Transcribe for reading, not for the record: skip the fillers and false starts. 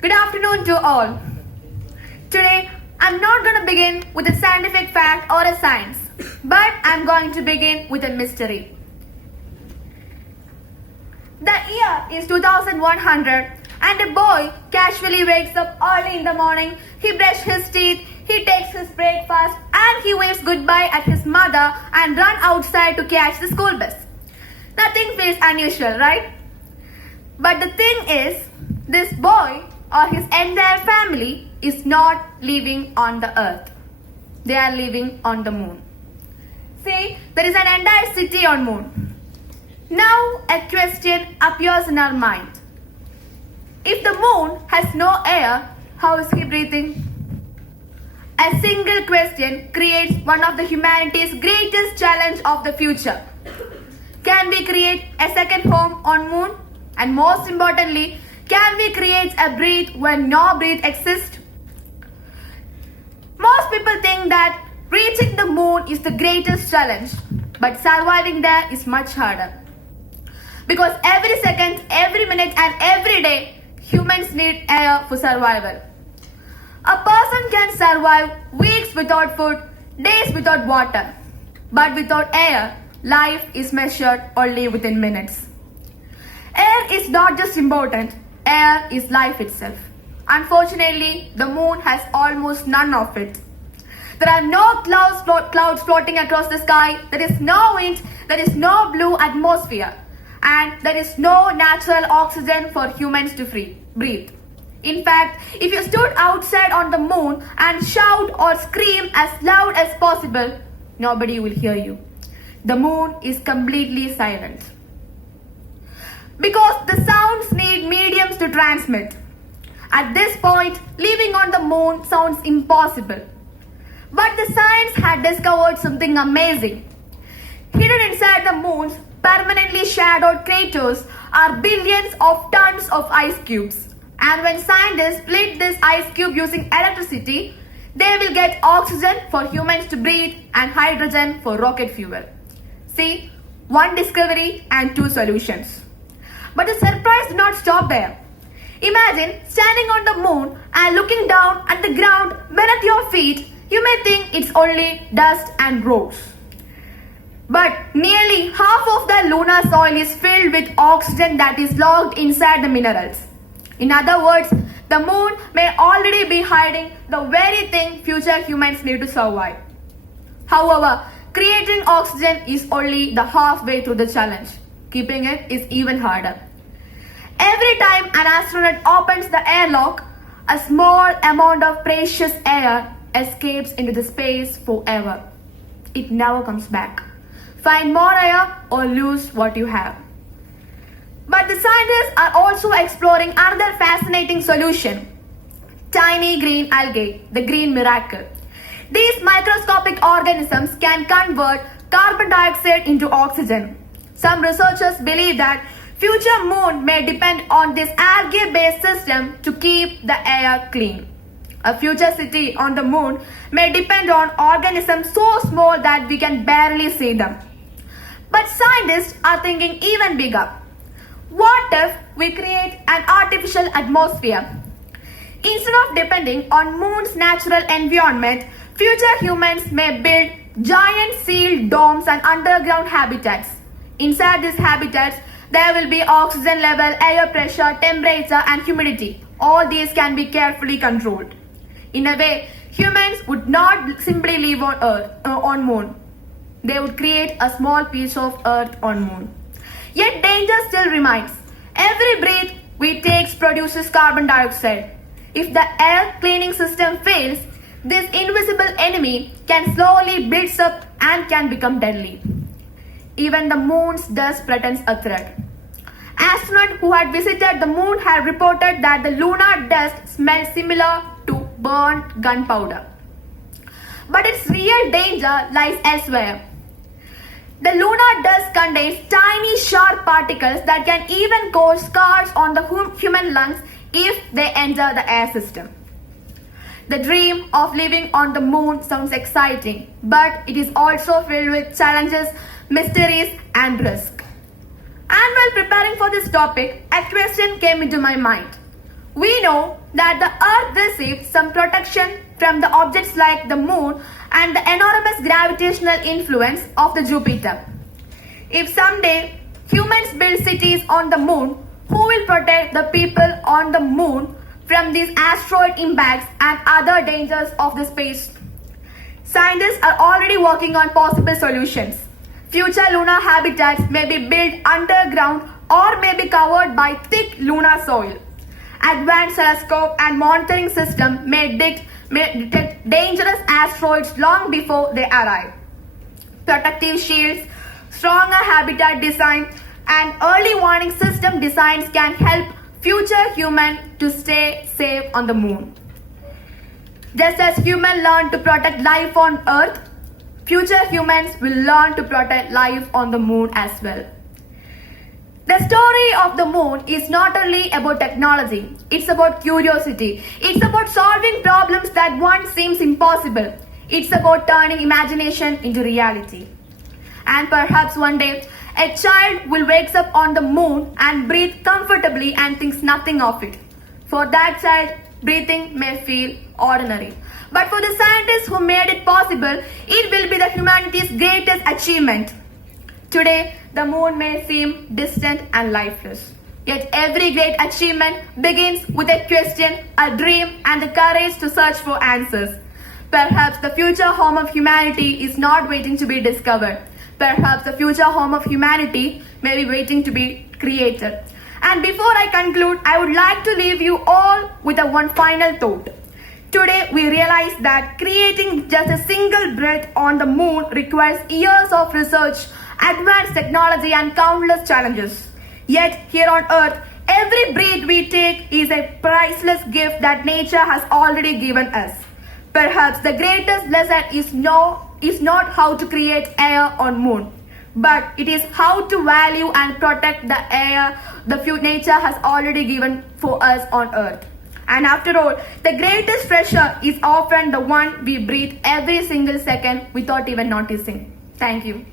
Good afternoon to all. Today, I'm not going to begin with a scientific fact or a science, but I'm going to begin with a mystery. The year is 2100 and a boy casually wakes up early in the morning, he brushes his teeth, he takes his breakfast and he waves goodbye at his mother and runs outside to catch the school bus. Nothing feels unusual, right? But the thing is, this boy or his entire family is not living on the earth. They are living on the moon. See, there is an entire city on moon. Now a question appears in our mind. If the moon has no air, how is he breathing? A single question creates one of the humanity's greatest challenge of the future. Can we create a second home on moon? And most importantly, can we create a breath when no breath exists? Most people think that reaching the moon is the greatest challenge, but surviving there is much harder. Because every second, every minute and every day, humans need air for survival. A person can survive weeks without food, days without water. But without air, life is measured only within minutes. Air is not just important, air is life itself. Unfortunately, the moon has almost none of it. There are no clouds floating across the sky, there is no wind, there is no blue atmosphere, and there is no natural oxygen for humans to breathe. In fact, if you stood outside on the moon and shout or scream as loud as possible, nobody will hear you. The moon is completely silent. Because the sounds need mediums to transmit. At this point, living on the moon sounds impossible. But the science had discovered something amazing. Hidden inside the moon's permanently shadowed craters are billions of tons of ice cubes. And when scientists split this ice cube using electricity, they will get oxygen for humans to breathe and hydrogen for rocket fuel. See, one discovery and two solutions. But the surprise did not stop there. Imagine standing on the moon and looking down at the ground beneath your feet. You may think it's only dust and rocks. But nearly half of the lunar soil is filled with oxygen that is locked inside the minerals. In other words, the moon may already be hiding the very thing future humans need to survive. However, creating oxygen is only the halfway through the challenge. Keeping it is even harder. Every time an astronaut opens the airlock, a small amount of precious air escapes into the space forever. It never comes back. Find more air or lose what you have. But the scientists are also exploring another fascinating solution. Tiny green algae, the green miracle. These microscopic organisms can convert carbon dioxide into oxygen. Some researchers believe that future moon may depend on this algae-based system to keep the air clean. A future city on the moon may depend on organisms so small that we can barely see them. But scientists are thinking even bigger. What if we create an artificial atmosphere? Instead of depending on moon's natural environment, future humans may build giant sealed domes and underground habitats. Inside these habitats, there will be oxygen level, air pressure, temperature and humidity. All these can be carefully controlled. In a way, humans would not simply live on Earth, on moon. They would create a small piece of Earth on moon. Yet danger still remains. Every breath we take produces carbon dioxide. If the air cleaning system fails, this invisible enemy can slowly build up and can become deadly. Even the moon's dust presents a threat. Astronauts who had visited the moon had reported that the lunar dust smelled similar to burnt gunpowder. But its real danger lies elsewhere. The lunar dust contains tiny sharp particles that can even cause scars on the human lungs if they enter the air system. The dream of living on the moon sounds exciting, but it is also filled with challenges, mysteries, and risk. And while preparing for this topic, a question came into my mind. We know that the Earth receives some protection from the objects like the Moon and the enormous gravitational influence of the Jupiter. If someday humans build cities on the Moon, who will protect the people on the Moon from these asteroid impacts and other dangers of the space? Scientists are already working on possible solutions. Future lunar habitats may be built underground or may be covered by thick lunar soil. Advanced telescope and monitoring system may detect dangerous asteroids long before they arrive. Protective shields, stronger habitat design, and early warning system designs can help future humans to stay safe on the Moon. Just as humans learn to protect life on Earth, future humans will learn to protect life on the Moon as well. The story of the Moon is not only about technology, it's about curiosity. It's about solving problems that once seems impossible. It's about turning imagination into reality. And perhaps one day, a child will wake up on the Moon and breathe comfortably and thinks nothing of it. For that child, breathing may feel ordinary. But for the scientists who made it possible, it will be the humanity's greatest achievement. Today, the Moon may seem distant and lifeless. Yet every great achievement begins with a question, a dream, and the courage to search for answers. Perhaps the future home of humanity is not waiting to be discovered. Perhaps the future home of humanity may be waiting to be created. And before I conclude, I would like to leave you all with one final thought. Today, we realize that creating just a single breath on the Moon requires years of research, advanced technology, and countless challenges. Yet, here on Earth, every breath we take is a priceless gift that nature has already given us. Perhaps the greatest lesson is not how to create air on Moon, but it is how to value and protect the air nature has already given for us on Earth. And after all, the greatest fresh air is often the one we breathe every single second without even noticing. Thank you.